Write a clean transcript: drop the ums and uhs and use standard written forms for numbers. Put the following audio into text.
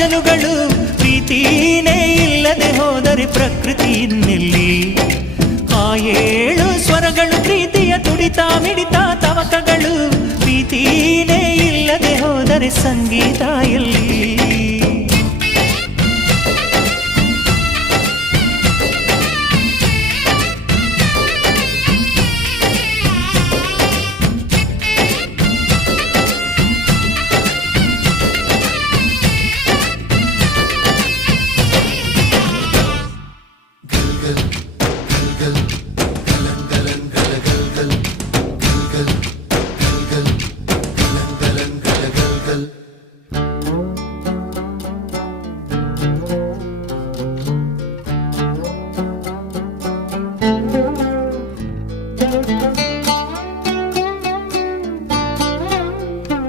ಮಜಲುಗಳು ಪ್ರೀತಿನೇ ಇಲ್ಲದೆ ಹೋದರೆ ಪ್ರಕೃತಿ ಇನ್ನೆಲ್ಲಿ ಆ ಏಳು ಸ್ವರಗಳು ಪ್ರೀತಿಯ ತುಡಿತ ಮಿಡಿತ ತವಕಗಳು ಪ್ರೀತಿನೇ ಇಲ್ಲದೆ ಹೋದರೆ ಸಂಗೀತ ಎಲ್ಲಿ गल